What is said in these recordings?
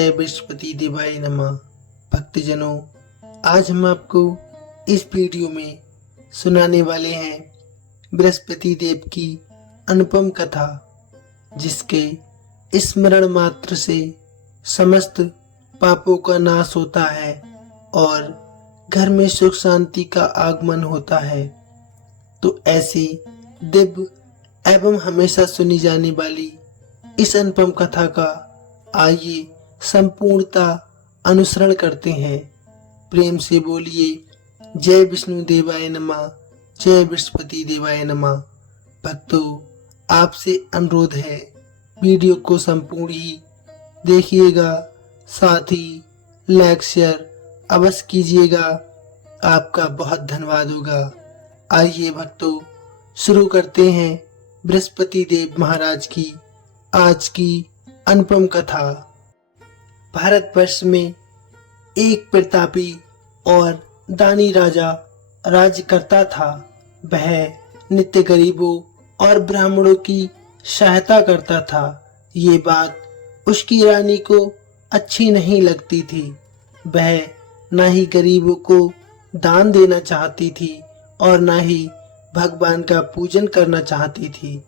जय बृहस्पति देवाय नमः। भक्तजनों, आज हम आपको इस वीडियो में सुनाने वाले हैं बृहस्पति देव की अनुपम कथा, जिसके स्मरण मात्र से समस्त पापों का नाश होता है और घर में सुख शांति का आगमन होता है। तो ऐसी दिव्य एवं हमेशा सुनी जाने वाली इस अनुपम कथा का आइए संपूर्णता अनुसरण करते हैं। प्रेम से बोलिए जय विष्णु देवाय नमः, जय बृहस्पति देवाय नमः। भक्तों, आपसे अनुरोध है, वीडियो को संपूर्ण ही देखिएगा, साथ ही लाइक शेयर अवश्य कीजिएगा, आपका बहुत धन्यवाद होगा। आइए भक्तों, शुरू करते हैं बृहस्पति देव महाराज की आज की अनुपम कथा। भारतवर्ष में एक प्रतापी और दानी राजा राज्य करता था। वह नित्य गरीबों और ब्राह्मणों की सहायता करता था। ये बात उसकी रानी को अच्छी नहीं लगती थी। वह न ही गरीबों को दान देना चाहती थी और न ही भगवान का पूजन करना चाहती थी,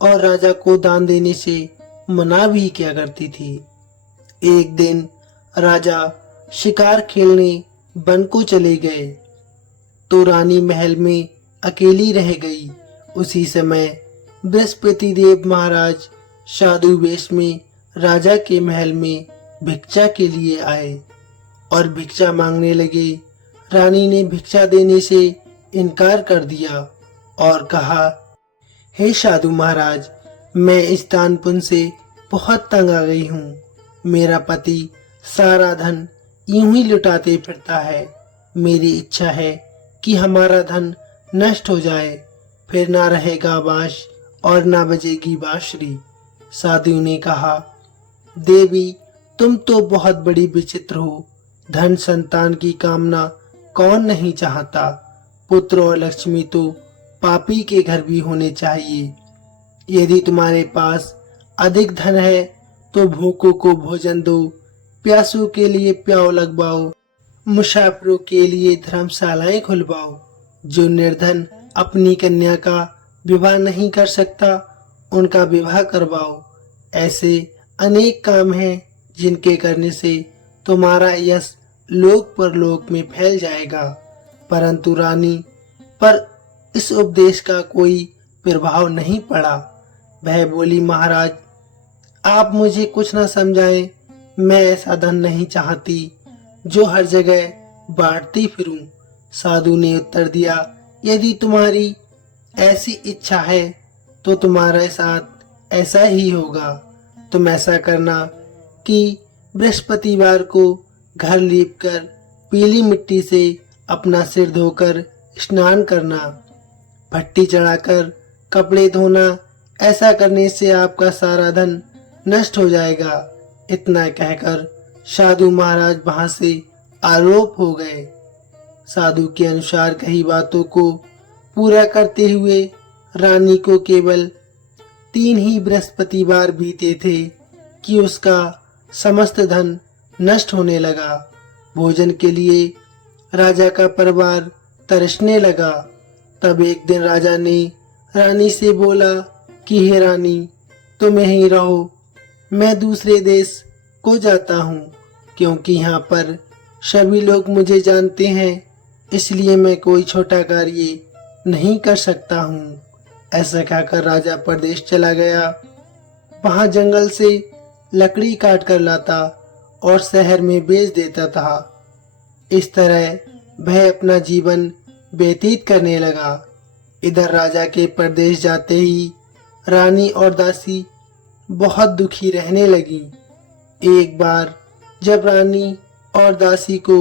और राजा को दान देने से मना भी किया करती थी। एक दिन राजा शिकार खेलने वन को चले गए तो रानी महल में अकेली रह गई। उसी समय बृहस्पति देव महाराज साधु वेश में राजा के महल में भिक्षा के लिए आए और भिक्षा मांगने लगे। रानी ने भिक्षा देने से इनकार कर दिया और कहा, हे साधु महाराज, मैं इस दान पुण्य से बहुत तंग आ गई हूँ। मेरा पति सारा धन यूं ही लुटाते फिरता है। मेरी इच्छा है कि हमारा धन नष्ट हो जाए, फिर ना रहेगा बांस और ना बजेगी बांसुरी। साधु ने कहा, देवी, तुम तो बहुत बड़ी विचित्र हो। धन संतान की कामना कौन नहीं चाहता। पुत्र और लक्ष्मी तो पापी के घर भी होने चाहिए। यदि तुम्हारे पास अधिक धन है तो भूखों को भोजन दो, प्यासों के लिए प्याऊ लगवाओ, मुसाफिरों के लिए धर्मशालाएं खुलवाओ। जो निर्धन अपनी कन्या का विवाह नहीं कर सकता, उनका विवाह करवाओ। ऐसे अनेक काम हैं जिनके करने से तुम्हारा यश लोक परलोक में फैल जाएगा। परंतु रानी पर इस उपदेश का कोई प्रभाव नहीं पड़ा। वह बोली, महाराज, आप मुझे कुछ न समझाएं। मैं ऐसा धन नहीं चाहती जो हर जगह बांटती फिरूं। साधु ने उत्तर दिया, यदि तुम्हारी ऐसी इच्छा है तो तुम्हारे साथ ऐसा ही होगा। तुम ऐसा करना कि बृहस्पतिवार को घर लीपकर पीली मिट्टी से अपना सिर धोकर स्नान करना, भट्टी चढ़ाकर कपड़े धोना। ऐसा करने से आपका सारा धन नष्ट हो जाएगा। इतना कहकर साधु महाराज वहां से आरोप हो गए। साधु के अनुसार कही बातों को पूरा करते हुए रानी को केवल 3 ही बृहस्पतिवार बीते थे कि उसका समस्त धन नष्ट होने लगा। भोजन के लिए राजा का परिवार तरसने लगा। तब एक दिन राजा ने रानी से बोला कि हे रानी, तुम यहीं रहो, मैं दूसरे देश को जाता हूँ, क्योंकि यहाँ पर सभी लोग मुझे जानते हैं, इसलिए मैं कोई छोटा कार्य नहीं कर सकता हूँ। ऐसा कहकर राजा परदेश चला गया। वहाँ जंगल से लकड़ी काट कर लाता और शहर में बेच देता था। इस तरह वह अपना जीवन व्यतीत करने लगा। इधर राजा के परदेश जाते ही रानी और दासी बहुत दुखी रहने लगी। एक बार जब रानी और दासी को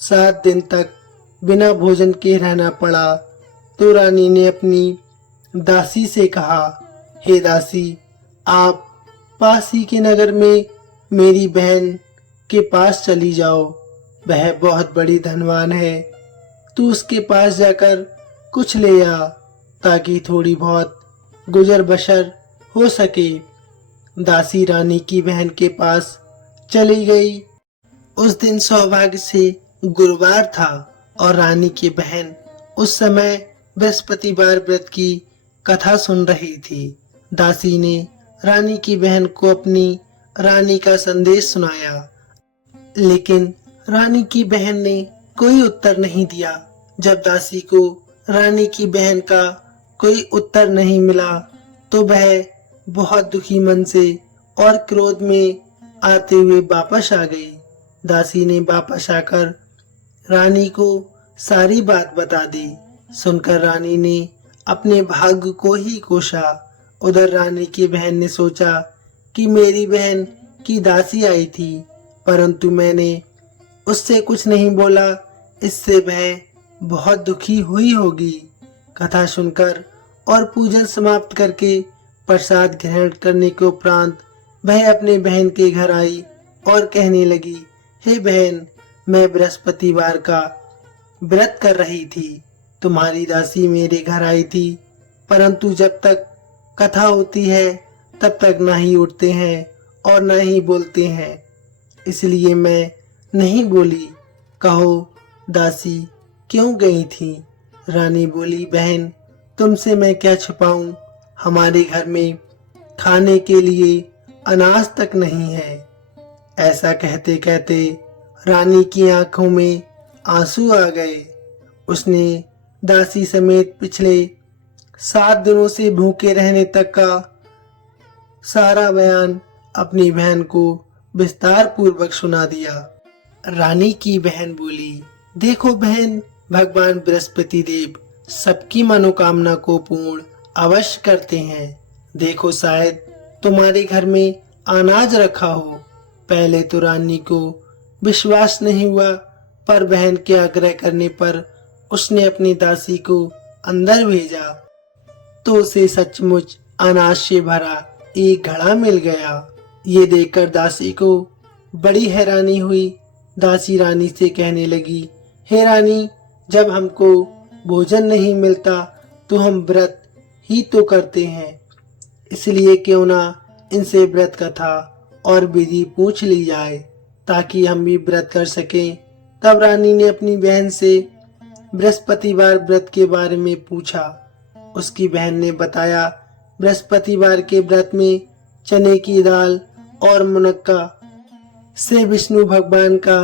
7 दिन तक बिना भोजन के रहना पड़ा तो रानी ने अपनी दासी से कहा, हे दासी, आप पास ही के नगर में मेरी बहन के पास चली जाओ। वह बहुत बड़ी धनवान है। तू उसके पास जाकर कुछ ले आ, ताकि थोड़ी बहुत गुजर बसर हो सके। दासी रानी की बहन के पास चली गई। उस दिन सौभाग्य से गुरुवार था और रानी की बहन उस समय बृहस्पतिवार व्रत की कथा सुन रही थी। दासी ने रानी की बहन को अपनी रानी का संदेश सुनाया, लेकिन रानी की बहन ने कोई उत्तर नहीं दिया। जब दासी को रानी की बहन का कोई उत्तर नहीं मिला तो वह बहुत दुखी मन से और क्रोध में आते हुए वापस आ गई। दासी ने वापस आकर रानी को सारी बात बता दी। सुनकर रानी ने अपने भाग्य को ही कोसा। उधर रानी की बहन ने सोचा कि मेरी बहन की दासी आई थी, परंतु मैंने उससे कुछ नहीं बोला, इससे वह बहुत दुखी हुई होगी। कथा सुनकर और पूजन समाप्त करके प्रसाद ग्रहण करने के उपरांत वह अपने बहन के घर आई और कहने लगी, हे बहन, मैं बृहस्पतिवार का व्रत कर रही थी। तुम्हारी दासी मेरे घर आई थी, परंतु जब तक कथा होती है तब तक ना ही उठते हैं और ना ही बोलते हैं, इसलिए मैं नहीं बोली। कहो दासी क्यों गई थी? रानी बोली, बहन तुमसे मैं क्या छुपाऊं, हमारे घर में खाने के लिए अनाज तक नहीं है। ऐसा कहते कहते रानी की आंखों में आंसू आ गए। उसने दासी समेत पिछले 7 दिनों से भूखे रहने तक का सारा बयान अपनी बहन को विस्तार पूर्वक सुना दिया। रानी की बहन बोली, देखो बहन, भगवान बृहस्पति देव सबकी मनोकामना को पूर्ण अवश्य करते हैं। देखो शायद तुम्हारे घर में अनाज रखा हो। पहले तो रानी को विश्वास नहीं हुआ, पर बहन के आग्रह करने पर उसने अपनी दासी को अंदर भेजा तो उसे सचमुच अनाज से भरा एक घड़ा मिल गया। ये देखकर दासी को बड़ी हैरानी हुई। दासी रानी से कहने लगी, हे रानी, जब हमको भोजन नहीं मिलता तो हम व्रत ही तो करते हैं, इसलिए क्यों ना इनसे व्रत कथा और विधि पूछ ली जाए ताकि हम भी व्रत कर सकें। तब रानी ने अपनी बहन से बृहस्पतिवार व्रत के बारे में पूछा। उसकी बहन ने बताया, बृहस्पतिवार के व्रत में चने की दाल और मुनक्का से विष्णु भगवान का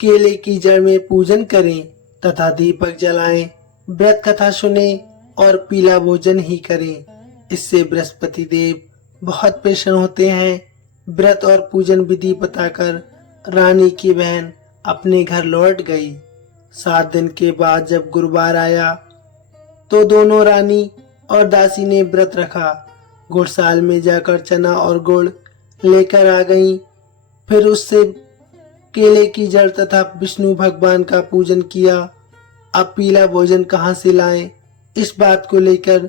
केले की जड़ में पूजन करें तथा दीपक जलाएं, व्रत कथा सुने और पीला भोजन ही करें। इससे बृहस्पति देव बहुत प्रसन्न होते हैं। व्रत और पूजन विधि बताकर रानी की बहन अपने घर लौट गई। 7 दिन के बाद जब गुरुवार आया तो दोनों रानी और दासी ने व्रत रखा। गुड़साल में जाकर चना और गुड़ लेकर आ गईं। फिर उससे केले की जड़ तथा विष्णु भगवान का पूजन किया। अब पीला भोजन कहाँ से लाएं, इस बात को लेकर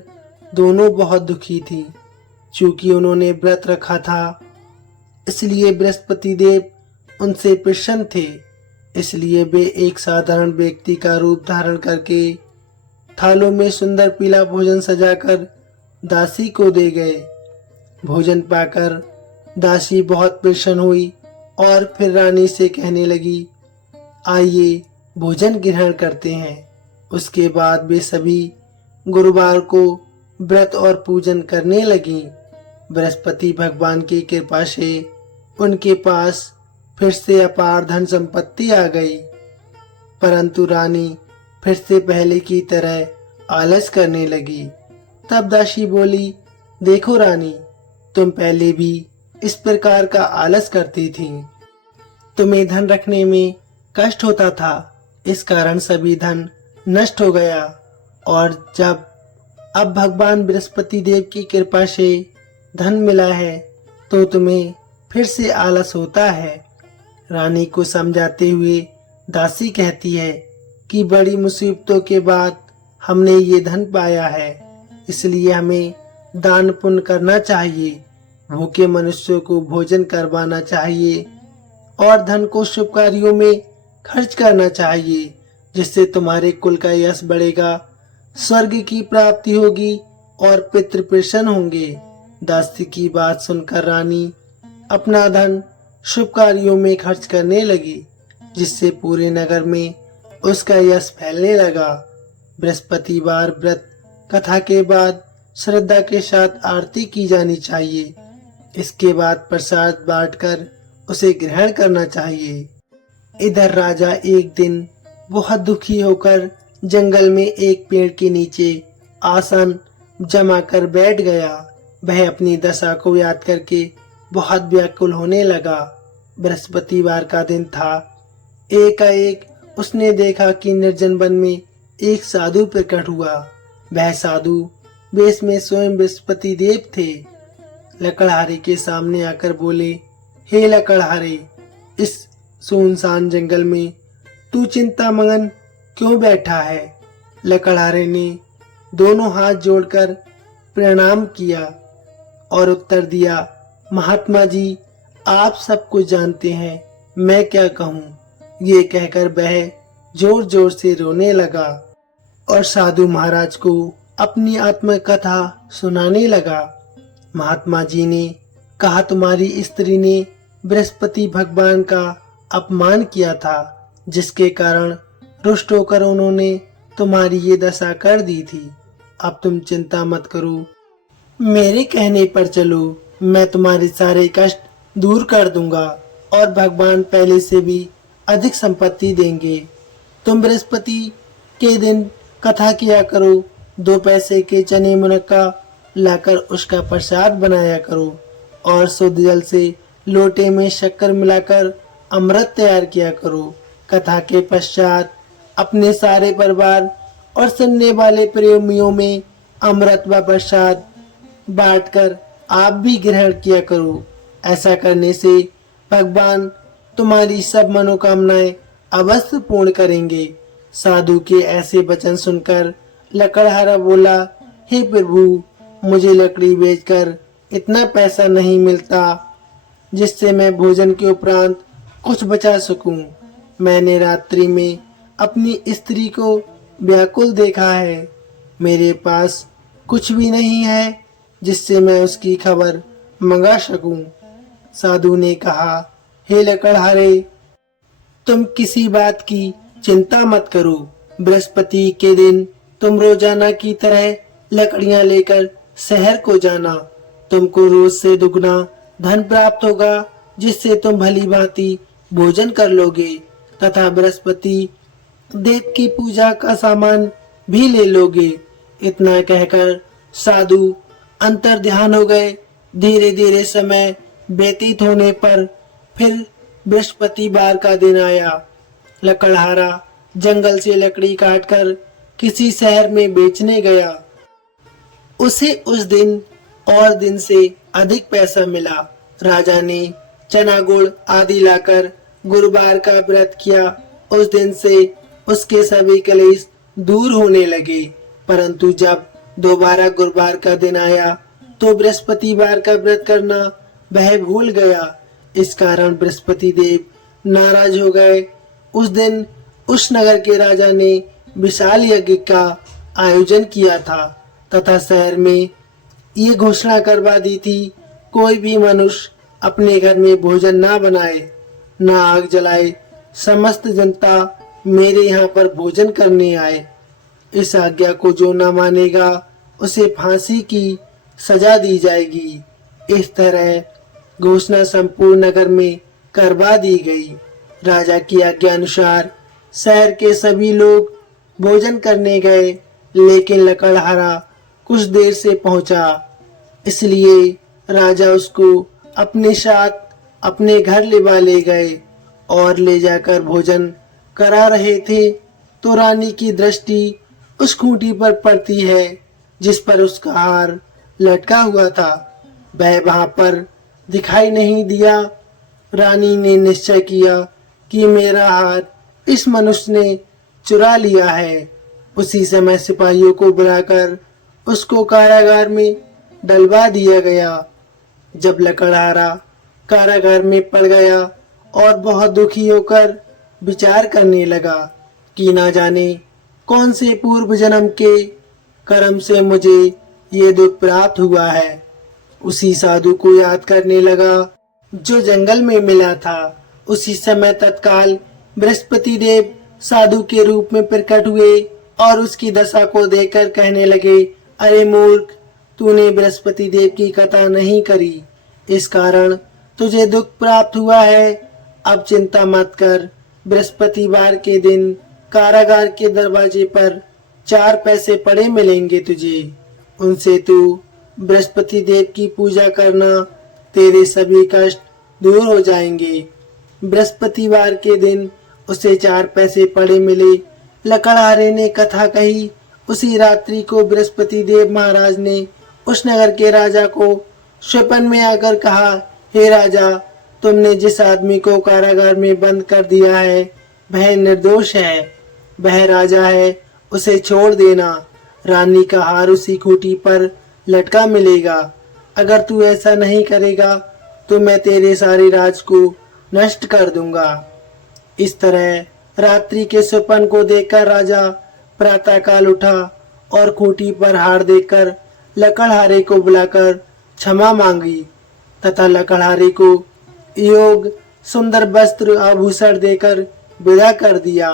दोनों बहुत दुखी थी। चूंकि उन्होंने व्रत रखा था, इसलिए बृहस्पति देव उनसे प्रसन्न थे। इसलिए वे एक साधारण व्यक्ति का रूप धारण करके थालों में सुंदर पीला भोजन सजाकर दासी को दे गए। भोजन पाकर दासी बहुत प्रसन्न हुई और फिर रानी से कहने लगी, आइए भोजन ग्रहण करते हैं। उसके बाद वे सभी गुरुवार को व्रत और पूजन करने लगी। बृहस्पति भगवान की कृपा से उनके पास फिर से अपार धन संपत्ति आ गई, परंतु रानी फिर से पहले की तरह आलस करने लगी। तब दासी बोली, देखो रानी, तुम पहले भी इस प्रकार का आलस करती थी। तुम्हें धन रखने में कष्ट होता था, इस कारण सभी धन नष्ट हो गया, और जब अब भगवान बृहस्पति देव की कृपा से धन मिला है तो तुम्हें फिर से आलस होता है। रानी को समझाते हुए दासी कहती है कि बड़ी मुसीबतों के बाद हमने ये धन पाया है, इसलिए हमें दान पुण्य करना चाहिए, भूखे मनुष्यों को भोजन करवाना चाहिए और धन को शुभ कार्यों में खर्च करना चाहिए, जिससे तुम्हारे कुल का यश बढ़ेगा, स्वर्ग की प्राप्ति होगी और पितृ प्रसन्न होंगे। दासी की बात सुनकर रानी अपना धन शुभ कार्यों में खर्च करने लगी, जिससे पूरे नगर में उसका यश फैलने लगा। बृहस्पतिवार व्रत कथा के बाद श्रद्धा के साथ आरती की जानी चाहिए। इसके बाद प्रसाद बांटकर उसे ग्रहण करना चाहिए। इधर राजा एक दिन बहुत दुखी होकर जंगल में एक पेड़ के नीचे आसन जमा कर बैठ गया। वह अपनी दशा को याद करके बहुत व्याकुल होने लगा। बृहस्पतिवार का दिन था। एकाएक उसने देखा कि निर्जन वन में एक साधु प्रकट हुआ। वह साधु वेश में स्वयं बृहस्पति देव थे। लकड़हारे के सामने आकर बोले, हे लकड़हारे, इस सुनसान जंगल में तू चिंता मगन क्यों बैठा है? लकड़हारे ने दोनों हाथ जोड़कर प्रणाम किया और उत्तर दिया, महात्मा जी, आप सब कुछ जानते हैं, मैं क्या कहूँ। ये कहकर वह जोर जोर से रोने लगा और साधु महाराज को अपनी आत्मकथा सुनाने लगा। महात्मा जी ने कहा, तुम्हारी स्त्री ने बृहस्पति भगवान का अपमान किया था, जिसके कारण रुष्ट होकर उन्होंने तुम्हारी ये दशा कर दी थी। अब तुम चिंता मत करो, मेरे कहने पर चलो, मैं तुम्हारे सारे कष्ट दूर कर दूंगा और भगवान पहले से भी अधिक संपत्ति देंगे। तुम बृहस्पति के दिन कथा किया करो, 2 पैसे के चने मुनक्का लाकर उसका प्रसाद बनाया करो और शुद्ध जल से लोटे में शक्कर मिलाकर अमृत तैयार किया करो। कथा के पश्चात अपने सारे परिवार और सुनने वाले प्रेमियों में अमृत व प्रसाद बांटकर आप भी ग्रहण किया करो। ऐसा करने से भगवान तुम्हारी सब मनोकामनाएं अवश्य पूर्ण करेंगे। साधु के ऐसे वचन सुनकर लकड़हारा बोला, हे प्रभु, मुझे लकड़ी बेचकर इतना पैसा नहीं मिलता जिससे मैं भोजन के उपरांत कुछ बचा सकूं। मैंने रात्रि में अपनी स्त्री को व्याकुल देखा है। मेरे पास कुछ भी नहीं है जिससे मैं उसकी खबर मंगा सकूं। साधु ने कहा, हे लकड़हारे, तुम किसी बात की चिंता मत करो। बृहस्पति के दिन तुम रोजाना की तरह लकड़ियां लेकर शहर को जाना। तुमको रोज से दुगना धन प्राप्त होगा, जिससे तुम भली भांति भोजन कर लोगे तथा बृहस्पति देव की पूजा का सामान भी ले लोगे। इतना कहकर साधु अंतर ध्यान हो गए। धीरे धीरे समय व्यतीत होने पर फिर बृहस्पतिवार का दिन आया। लकड़हारा जंगल से लकड़ी काटकर किसी शहर में बेचने गया। उसे उस दिन और दिन से अधिक पैसा मिला। राजा ने चना गुड़ आदि लाकर गुरुवार का व्रत किया। उस दिन से उसके सभी कलेश दूर होने लगे। परंतु जब दोबारा गुरुवार का दिन आया तो बृहस्पतिवार का व्रत करना वह भूल गया। इस कारण बृहस्पति देव नाराज हो गए। उस दिन उस नगर के राजा ने विशाल यज्ञ का आयोजन किया था तथा शहर में ये घोषणा करवा दी थी, कोई भी मनुष्य अपने घर में भोजन ना बनाए, ना आग जलाए। समस्त जनता मेरे यहाँ पर भोजन करने आए। इस आज्ञा को जो न मानेगा उसे फांसी की सजा दी जाएगी। इस तरह घोषणा संपूर्ण नगर में करवा दी गई। राजा की आज्ञा अनुसार शहर के सभी लोग भोजन करने गए, लेकिन लकड़हारा कुछ देर से पहुंचा, इसलिए राजा उसको अपने साथ अपने घर ले गए और ले जाकर भोजन करा रहे थे तो रानी की दृष्टि उस खूंटी पर पड़ती है जिस पर उसका हार लटका हुआ था। वह वहां पर दिखाई नहीं दिया। रानी ने निश्चय किया कि मेरा हार इस मनुष्य ने चुरा लिया है। उसी समय सिपाहियों को बुलाकर उसको कारागार में डलवा दिया गया। जब लकड़हारा कारागार में पड़ गया और बहुत दुखी होकर विचार करने लगा कि ना जाने कौन से पूर्व जन्म के कर्म से मुझे ये दुख प्राप्त हुआ है। उसी साधु को याद करने लगा जो जंगल में मिला था। उसी समय तत्काल बृहस्पति देव साधु के रूप में प्रकट हुए और उसकी दशा को देखकर कहने लगे, अरे मूर्ख, तूने बृहस्पति देव की कथा नहीं करी, इस कारण तुझे दुख प्राप्त हुआ है। अब चिंता मत कर, बृहस्पतिवार के दिन कारागार के दरवाजे पर 4 पैसे पड़े मिलेंगे तुझे। उनसे तू बृहस्पति देव की पूजा करना, तेरे सभी कष्ट दूर हो जाएंगे। बृहस्पतिवार के दिन उसे 4 पैसे पड़े मिले। लकड़हारे ने कथा कही। उसी रात्रि को बृहस्पति देव महाराज ने उस नगर के राजा को स्वप्न में आकर कहा, हे राजा, तुमने जिस आदमी को कारागार में बंद कर दिया है वह निर्दोष है, वह राजा है, उसे छोड़ देना। रानी का हार उसी खूंटी पर लटका मिलेगा। अगर तू ऐसा नहीं करेगा तो मैं तेरे सारे राज को नष्ट कर दूंगा। इस तरह रात्रि के स्वप्न को देखकर राजा प्रातःकाल उठा और खूंटी पर हार देखकर लकड़हारे को बुलाकर क्षमा मांगी तथा लकड़हारे को योग सुंदर वस्त्र आभूषण देकर विदा कर दिया।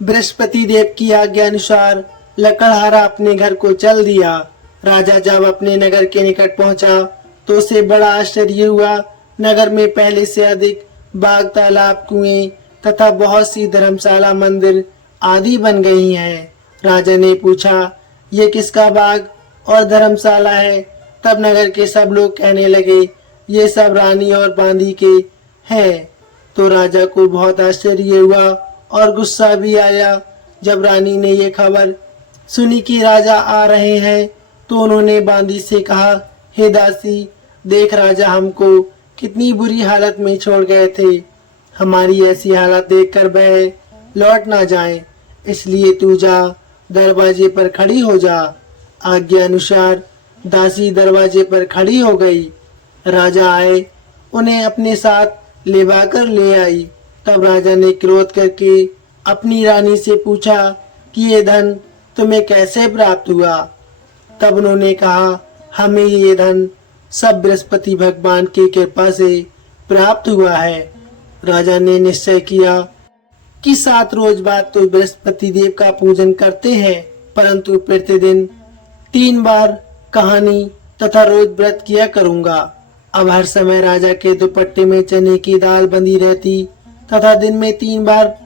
बृहस्पति देव की आज्ञा अनुसार लकड़हारा अपने घर को चल दिया। राजा जब अपने नगर के निकट पहुंचा तो उसे बड़ा आश्चर्य हुआ। नगर में पहले से अधिक बाग, तालाब, कुएं तथा बहुत सी धर्मशाला, मंदिर आदि बन गई हैं। राजा ने पूछा, ये किसका बाग और धर्मशाला है? तब नगर के सब लोग कहने लगे, ये सब रानी और बांदी के हैं। तो राजा को बहुत आश्चर्य हुआ और गुस्सा भी आया। जब रानी ने ये खबर सुनी कि राजा आ रहे हैं तो उन्होंने बांदी से कहा, हे दासी, देख राजा हमको कितनी बुरी हालत में छोड़ गए थे। हमारी ऐसी हालत देखकर वह लौट ना जाए, इसलिए तू जा, दरवाजे पर खड़ी हो जा। आज्ञा अनुसार दासी दरवाजे पर खड़ी हो गई। राजा आए, उन्हें अपने साथ लेवाकर ले आई। तब राजा ने क्रोध करके अपनी रानी से पूछा कि ये धन तुम्हें कैसे प्राप्त हुआ? तब उन्होंने कहा, हमें ये धन सब बृहस्पति भगवान की कृपा से प्राप्त हुआ है। राजा ने निश्चय किया कि 7 रोज बाद तो बृहस्पति देव का पूजन करते हैं, परंतु प्रतिदिन 3 बार कहानी तथा रोज व्रत किया करूंगा। अब हर समय राजा के दुपट्टे में चने की दाल बंधी रहती तथा दिन में 3 बार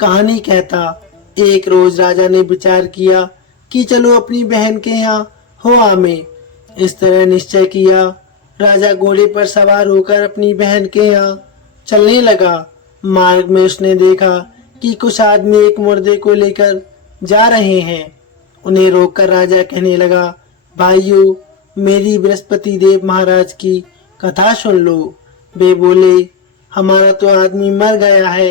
कहानी कहता। एक रोज राजा ने विचार किया कि चलो अपनी बहन के यहाँ हो आमे। इस तरह निश्चय किया। राजा घोड़े पर सवार होकर अपनी बहन के यहाँ चलने लगा। मार्ग में उसने देखा कि कुछ आदमी एक मुर्दे को लेकर जा रहे हैं। उन्हें रोककर राजा कहने लगा, भाइयों, मेरी बृहस्पति देव महाराज की कथा सुन लो। वे बोले, हमारा तो आदमी मर गया है,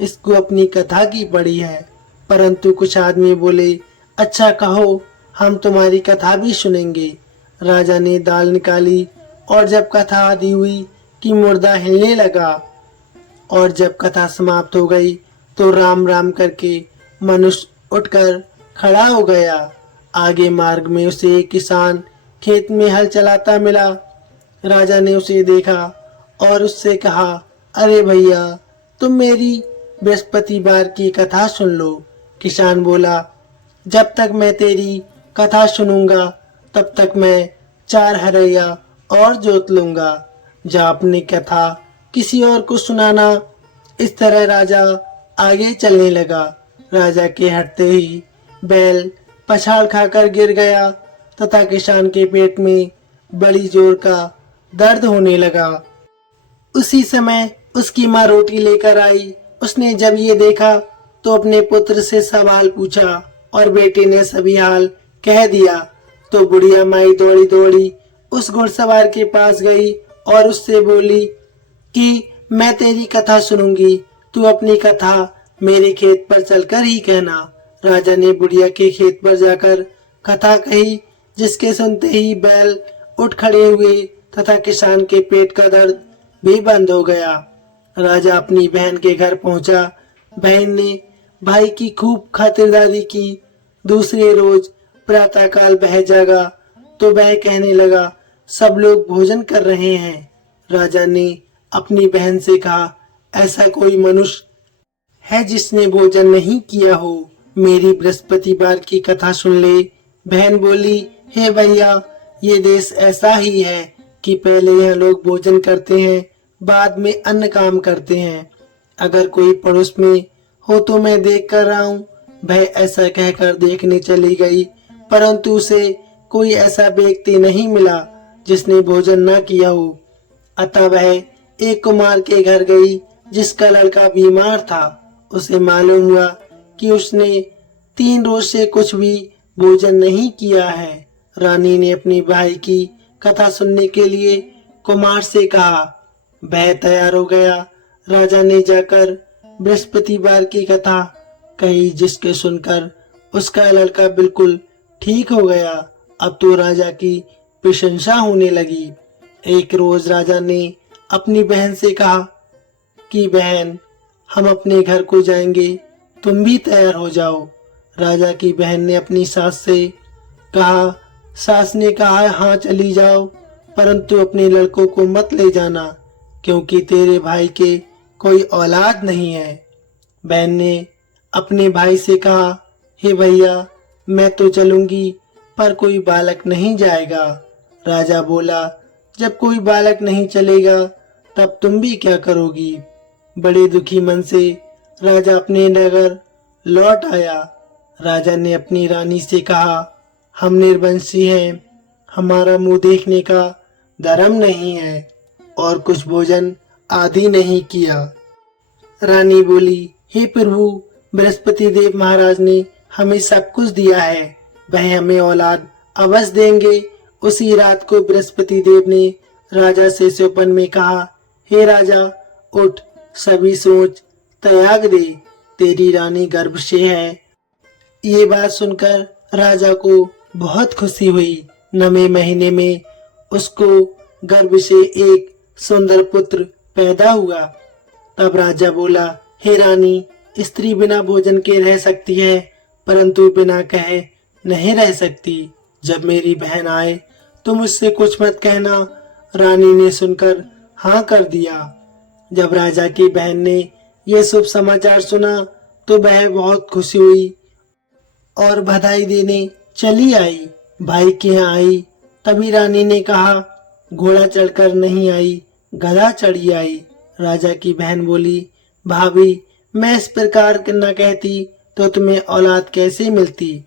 इसको अपनी कथा की पड़ी है। परंतु कुछ आदमी बोले, अच्छा कहो, हम तुम्हारी कथा भी सुनेंगे। राजा ने दाल निकाली और जब कथा आदि हुई कि मुर्दा हिलने लगा और जब कथा समाप्त हो गई तो राम राम करके मनुष्य उठकर खड़ा हो गया। आगे मार्ग में उसे एक किसान खेत में हल चलाता मिला। राजा ने उसे देखा और उससे कहा, अरे भैया, तुम मेरी बृहस्पतिवार की कथा सुन लो। किसान बोला, जब तक मैं तेरी कथा सुनूंगा तब तक मैं 4 हरैया और जोत लूंगा। जा अपनी कथा किसी और को सुनाना। इस तरह राजा आगे चलने लगा। राजा के हटते ही बैल पछाड़ खाकर गिर गया तथा किसान के पेट में बड़ी जोर का दर्द होने लगा। उसी समय उसकी माँ रोटी लेकर आई। उसने जब ये देखा तो अपने पुत्र से सवाल पूछा और बेटे ने सभी हाल कह दिया। तो बुढ़िया माई दौड़ी दौड़ी उस घुड़सवार के पास गई और उससे बोली कि मैं तेरी कथा सुनूंगी, तू अपनी कथा मेरे खेत पर चलकर ही कहना। राजा ने बुढ़िया के खेत पर जाकर कथा कही, जिसके सुनते ही बैल उठ खड़े हुए तथा किसान के पेट का दर्द भी बंद हो गया। राजा अपनी बहन के घर पहुंचा। बहन ने भाई की खूब खातिरदारी की। दूसरे रोज प्रातःकाल वह जागा तो वह कहने लगा, सब लोग भोजन कर रहे हैं, राजा ने अपनी बहन से कहा, ऐसा कोई मनुष्य है जिसने भोजन नहीं किया हो? मेरी बृहस्पतिवार की कथा सुन ले। बहन बोली, हे भैया, ये देश ऐसा ही है कि पहले यह लोग भोजन करते हैं, बाद में अन्य काम करते हैं। अगर कोई पड़ोस में हो तो मैं देख कर रहा हूँ। वह ऐसा कहकर देखने चली गई, परंतु उसे कोई ऐसा व्यक्ति नहीं मिला जिसने भोजन न किया हो। अतः वह एक कुमार के घर गई जिसका लड़का बीमार था। उसे मालूम हुआ कि उसने 3 रोज से कुछ भी भोजन नहीं किया है। रानी ने अपनी भाई की कथा सुनने के लिए कुमार से कहा। वह तैयार हो गया। राजा ने जाकर बृहस्पतिवार की कथा कही, जिसके सुनकर उसका लड़का बिल्कुल ठीक हो गया। अब तो राजा की प्रशंसा होने लगी। एक रोज राजा ने अपनी बहन से कहा कि बहन, हम अपने घर को जाएंगे, तुम भी तैयार हो जाओ। राजा की बहन ने अपनी सास से कहा। सास ने कहा, हाँ चली जाओ, परंतु अपने लड़कों को मत ले जाना, क्योंकि तेरे भाई के कोई औलाद नहीं है। बहन ने अपने भाई से कहा, हे भैया, मैं तो चलूंगी, पर कोई बालक नहीं जाएगा। राजा बोला, जब कोई बालक नहीं चलेगा तब तुम भी क्या करोगी? बड़े दुखी मन से राजा अपने नगर लौट आया। राजा ने अपनी रानी से कहा, हम निर्वंशी हैं, हमारा मुंह देखने का धर्म नहीं है और कुछ भोजन आदि नहीं किया। रानी बोली, हे प्रभु, बृहस्पति देव महाराज ने हमें सब कुछ दिया है, वह हमें औलाद अवश्य देंगे। उसी रात को बृहस्पति देव ने राजा से स्वप्न में कहा, हे राजा, उठ, सभी सोच त्याग दे, तेरी रानी गर्भ से है। ये बात सुनकर राजा को बहुत खुशी हुई। 9वें महीने में उसको गर्भ से एक सुंदर पुत्र पैदा हुआ। तब राजा बोला, हे रानी, स्त्री बिना भोजन के रह सकती है, परंतु बिना कहे नहीं रह सकती। जब मेरी बहन आए तो मुझसे कुछ मत कहना। रानी ने सुनकर हाँ कर दिया। जब राजा की बहन ने यह शुभ समाचार सुना तो वह बहुत खुशी हुई और बधाई देने चली आई। भाई के यहाँ आई, तभी रानी ने कहा, घोड़ा चढ़कर नहीं आई, गधा चढ़ी आई। राजा की बहन बोली, भाभी, मैं इस प्रकार न कहती तो तुम्हें औलाद कैसे मिलती?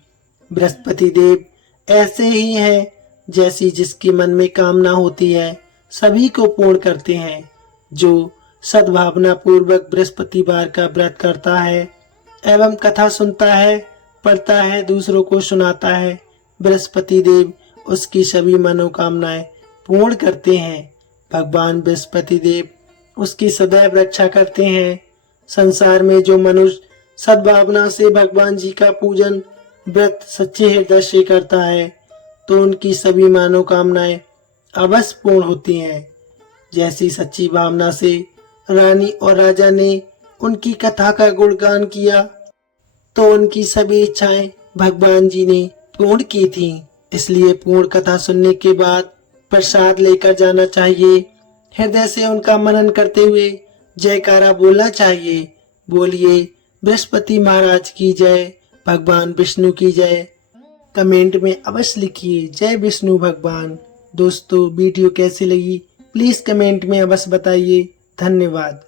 बृहस्पति देव ऐसे ही हैं, जैसी जिसकी मन में कामना होती है सभी को पूर्ण करते हैं। जो सद्भावना पूर्वक बृहस्पतिवार का व्रत करता है एवं कथा सुनता है, पढ़ता है, दूसरों को सुनाता है, बृहस्पति देव उसकी सभी मनोकामनाएं पूर्ण करते हैं। भगवान बृहस्पति देव उसकी सदैव रक्षा करते हैं। संसार में जो मनुष्य सद्भावना से भगवान जी का पूजन व्रत सच्चे हृदय से करता है तो उनकी सभी मनोकामनाएं अवश्य पूर्ण होती हैं। जैसी सच्ची भावना से रानी और राजा ने उनकी कथा का गुणगान किया तो उनकी सभी इच्छाएं भगवान जी ने पूर्ण की थी। इसलिए पूर्ण कथा सुनने के बाद प्रसाद लेकर जाना चाहिए। हृदय से उनका मनन करते हुए जयकारा बोलना चाहिए। बोलिए बृहस्पति महाराज की जय, भगवान विष्णु की जय। कमेंट में अवश्य लिखिए जय विष्णु भगवान। दोस्तों, वीडियो कैसी लगी प्लीज कमेंट में अवश्य बताइए। धन्यवाद।